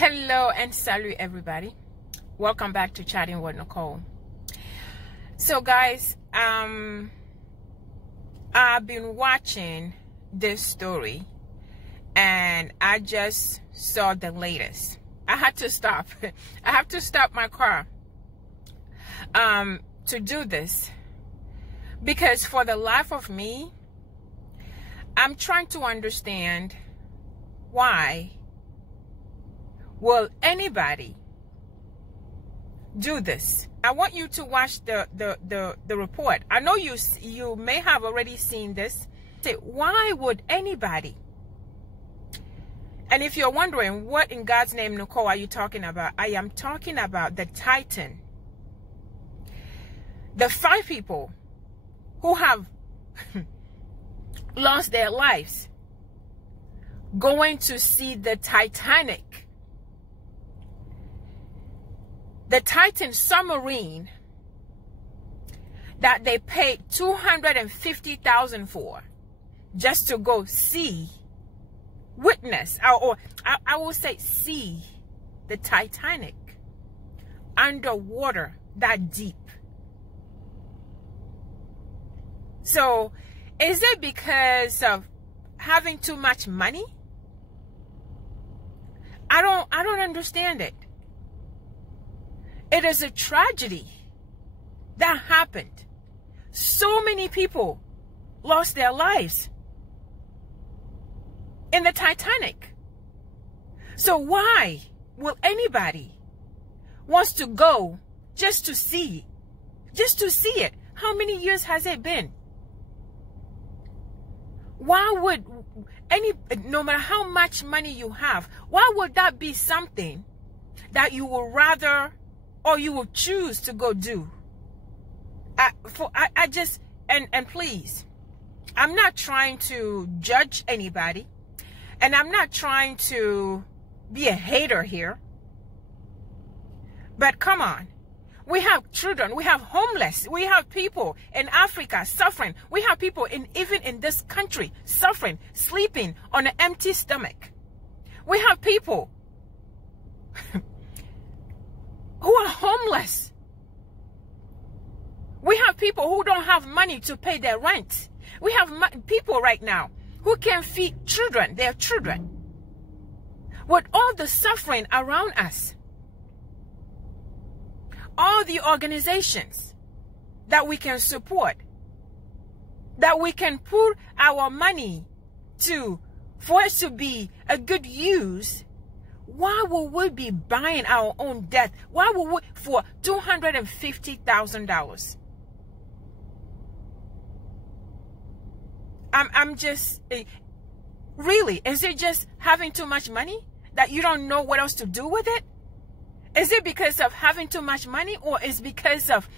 Hello and salut everybody. Welcome back to Chatting with Nicole. So guys, I've been watching this story and I just saw the latest. I had to stop. I have to stop my car to do this because for the life of me, I'm trying to understand why will anybody do this. I want you to watch the report. I know you may have already seen this. Say, why would anybody? And if you're wondering, what in God's name, Nicole, are you talking about? I am talking about the Titan. The 5 people who have lost their lives going to see the Titanic. The Titan submarine that they paid $250,000 for just to go see, witness, or I will say see the Titanic underwater that deep. So is it because of having too much money? I don't understand it. It is a tragedy that happened. So many people lost their lives in the Titanic. So why will anybody wants to go just to see it? How many years has it been? Why would no matter how much money you have, why would that be something that you would rather or you will choose to go do? I just, and please, I'm not trying to judge anybody, and I'm not trying to be a hater here, but come on. We have children, we have homeless, we have people in Africa suffering, we have people even in this country suffering, sleeping on an empty stomach. We have people who are homeless. We have people who don't have money to pay their rent. We have people right now who can't feed children, their children. With all the suffering around us, all the organizations that we can support, that we can put our money to, for it to be a good use, why will we be buying our own death? Why will we, for $250,000? I'm just, really, is it just having too much money that you don't know what else to do with it? Is it because of having too much money, or is it because of,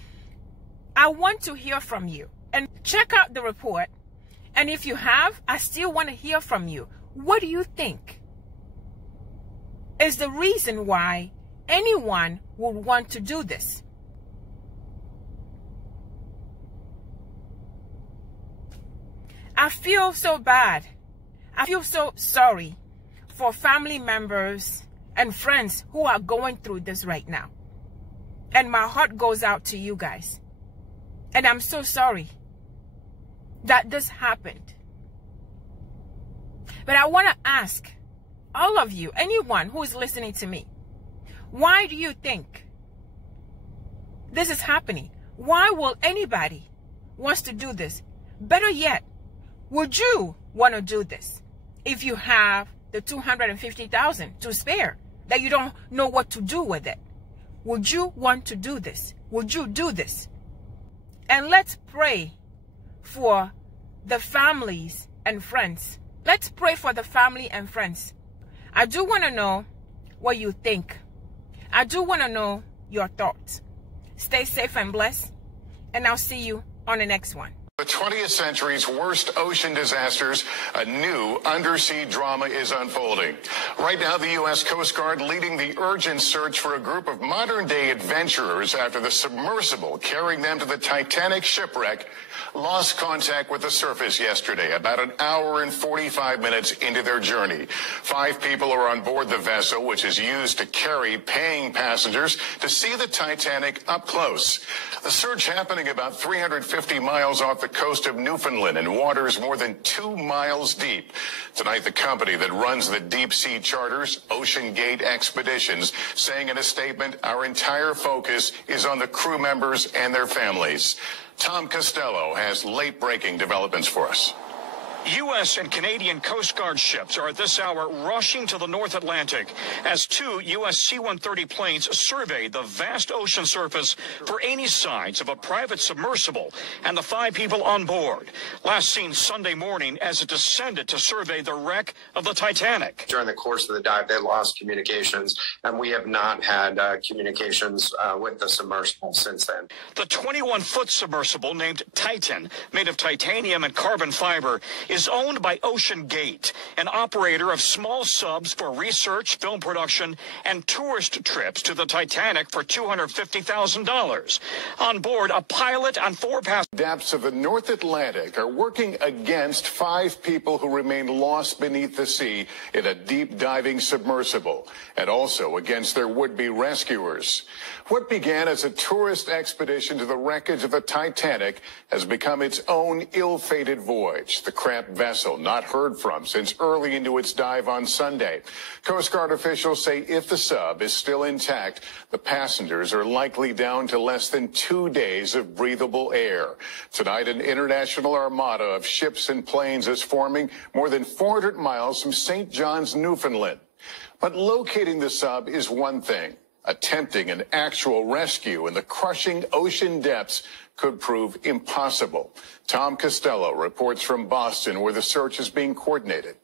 I want to hear from you. And check out the report. And if you have, I still want to hear from you. What do you think is the reason why anyone would want to do this? I feel so bad. I feel so sorry for family members and friends who are going through this right now. And my heart goes out to you guys. And I'm so sorry that this happened. But I want to ask all of you, anyone who is listening to me, why do you think this is happening? Why will anybody wants to do this? Better yet, would you want to do this if you have the $250,000 to spare that you don't know what to do with it? Would you want to do this? Would you do this? And let's pray for the families and friends. Let's pray for the family and friends. I do want to know what you think. I do want to know your thoughts. Stay safe and blessed, and I'll see you on the next one. The 20th century's worst ocean disasters, a new undersea drama is unfolding. Right now, the U.S. Coast Guard leading the urgent search for a group of modern-day adventurers after the submersible carrying them to the Titanic shipwreck lost contact with the surface yesterday, about an hour and 45 minutes into their journey. 5 people are on board the vessel, which is used to carry paying passengers to see the Titanic up close. The search happening about 350 miles off the coast of Newfoundland in waters more than 2 miles deep. Tonight, the company that runs the deep-sea charters, Ocean Gate Expeditions, saying in a statement, "Our entire focus is on the crew members and their families." Tom Costello has late-breaking developments for us. U.S. and Canadian Coast Guard ships are at this hour rushing to the North Atlantic as 2 U.S. C-130 planes survey the vast ocean surface for any signs of a private submersible and the 5 people on board. Last seen Sunday morning as it descended to survey the wreck of the Titanic. During the course of the dive, they lost communications, and we have not had communications with the submersible since then. The 21-foot submersible named Titan, made of titanium and carbon fiber, is owned by Ocean Gate, an operator of small subs for research, film production, and tourist trips to the Titanic for $250,000. On board, a pilot and 4 passengers. Depths of the North Atlantic are working against 5 people who remain lost beneath the sea in a deep diving submersible, and also against their would-be rescuers. What began as a tourist expedition to the wreckage of the Titanic has become its own ill-fated voyage. The cramped vessel not heard from since early into its dive on Sunday. Coast Guard officials say if the sub is still intact, the passengers are likely down to less than 2 days of breathable air. Tonight, an international armada of ships and planes is forming more than 400 miles from St. John's, Newfoundland. But locating the sub is one thing. Attempting an actual rescue in the crushing ocean depths could prove impossible. Tom Costello reports from Boston, where the search is being coordinated.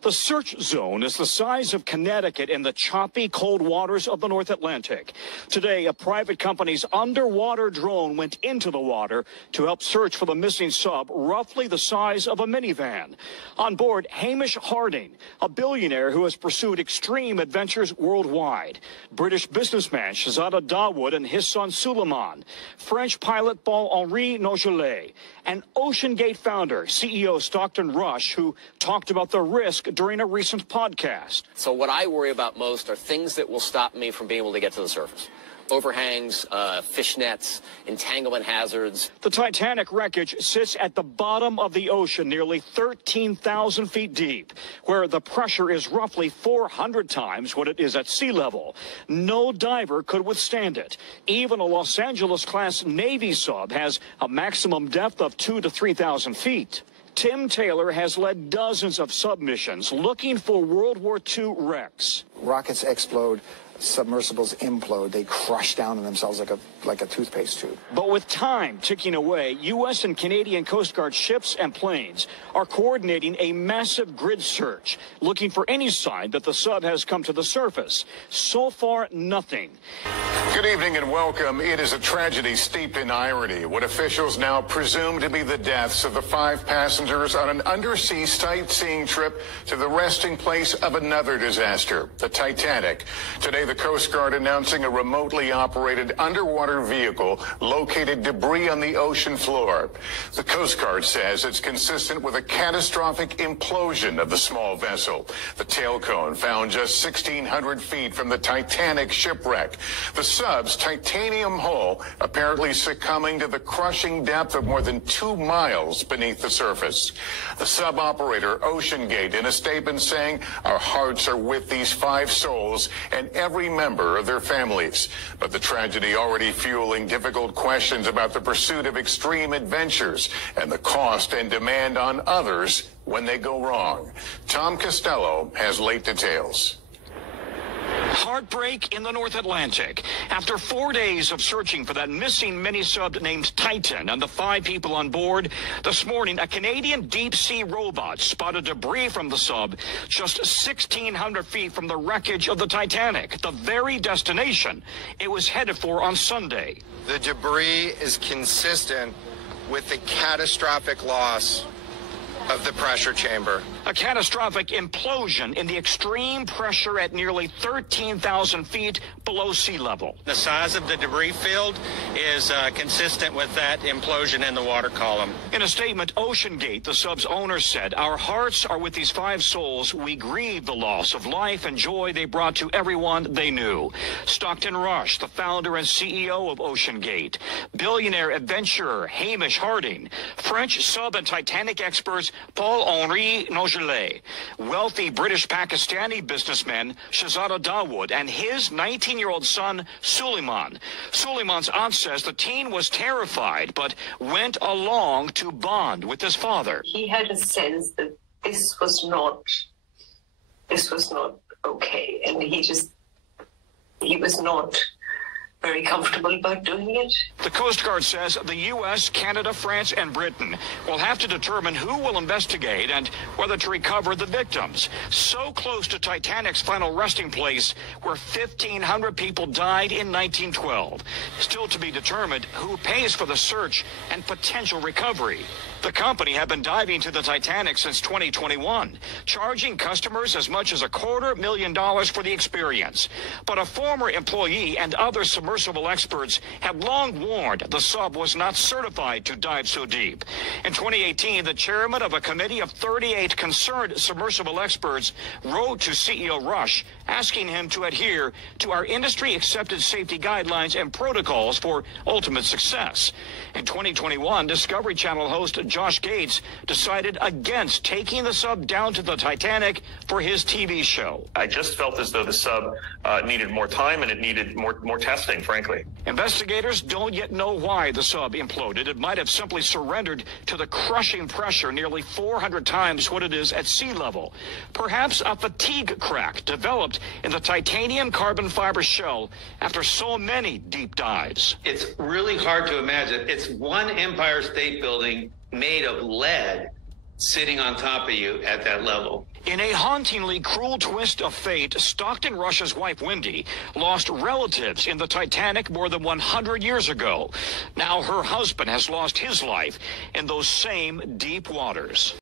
The search zone is the size of Connecticut in the choppy, cold waters of the North Atlantic. Today, a private company's underwater drone went into the water to help search for the missing sub, roughly the size of a minivan. On board, Hamish Harding, a billionaire who has pursued extreme adventures worldwide. British businessman Shahzada Dawood and his son Suleiman. French pilot Paul-Henri Nogelet. And Ocean Gate founder, CEO Stockton Rush, who talked about the risk during a recent podcast. So what I worry about most are things that will stop me from being able to get to the surface. Overhangs, fish nets, entanglement hazards. The Titanic wreckage sits at the bottom of the ocean, nearly 13,000 feet deep, where the pressure is roughly 400 times what it is at sea level. No diver could withstand it. Even a Los Angeles-class Navy sub has a maximum depth of 2,000 to 3,000 feet. Tim Taylor has led dozens of submissions looking for World War II wrecks. Rockets explode, submersibles implode. They crush down on themselves like a toothpaste tube. But with time ticking away, U.S. and Canadian Coast Guard ships and planes are coordinating a massive grid search, looking for any sign that the sub has come to the surface. So far, nothing. Good evening and welcome. It is a tragedy steeped in irony. What officials now presume to be the deaths of the 5 passengers on an undersea sightseeing trip to the resting place of another disaster, the Titanic. Today, the Coast Guard announcing a remotely operated underwater vehicle located debris on the ocean floor. The Coast Guard says it's consistent with a catastrophic implosion of the small vessel. The tail cone found just 1,600 feet from the Titanic shipwreck. The sub's titanium hull apparently succumbing to the crushing depth of more than 2 miles beneath the surface. The sub operator, Ocean Gate, in a statement saying, "Our hearts are with these 5 souls and every member of their families." But the tragedy already fueling difficult questions about the pursuit of extreme adventures and the cost and demand on others when they go wrong. Tom Costello has late details. Heartbreak in the North Atlantic. After 4 days of searching for that missing mini-sub named Titan and the 5 people on board, this morning a Canadian deep-sea robot spotted debris from the sub just 1,600 feet from the wreckage of the Titanic, the very destination it was headed for on Sunday. The debris is consistent with the catastrophic loss of the pressure chamber. A catastrophic implosion in the extreme pressure at nearly 13,000 feet below sea level. The size of the debris field is consistent with that implosion in the water column. In a statement, OceanGate, the sub's owner, said, "Our hearts are with these 5 souls. We grieve the loss of life and joy they brought to everyone they knew." Stockton Rush, the founder and CEO of OceanGate, billionaire adventurer Hamish Harding, French sub and Titanic experts Paul-Henri Nogelet, wealthy British-Pakistani businessman Shahzada Dawood, and his 19-year-old son, Suleiman. Suleiman's aunt says the teen was terrified, but went along to bond with his father. He had a sense that this was not okay, and he was not very comfortable about doing it. The Coast Guard says the U.S., Canada, France, and Britain will have to determine who will investigate and whether to recover the victims. So close to Titanic's final resting place, where 1,500 people died in 1912. Still to be determined who pays for the search and potential recovery. The company had been diving to the Titanic since 2021, charging customers as much as $250,000 for the experience. But a former employee and other submersible experts had long warned the sub was not certified to dive so deep. In 2018, the chairman of a committee of 38 concerned submersible experts wrote to CEO Rush, asking him to adhere to our industry-accepted safety guidelines and protocols for ultimate success. In 2021, Discovery Channel host Josh Gates decided against taking the sub down to the Titanic for his TV show. I just felt as though the sub needed more time and it needed more testing, frankly. Investigators don't yet know why the sub imploded. It might have simply surrendered to the crushing pressure nearly 400 times what it is at sea level. Perhaps a fatigue crack developed in the titanium carbon fiber shell after so many deep dives. It's really hard to imagine. It's one Empire State Building made of lead sitting on top of you at that level. In a hauntingly cruel twist of fate, Stockton Rush's wife, Wendy, lost relatives in the Titanic more than 100 years ago. Now her husband has lost his life in those same deep waters.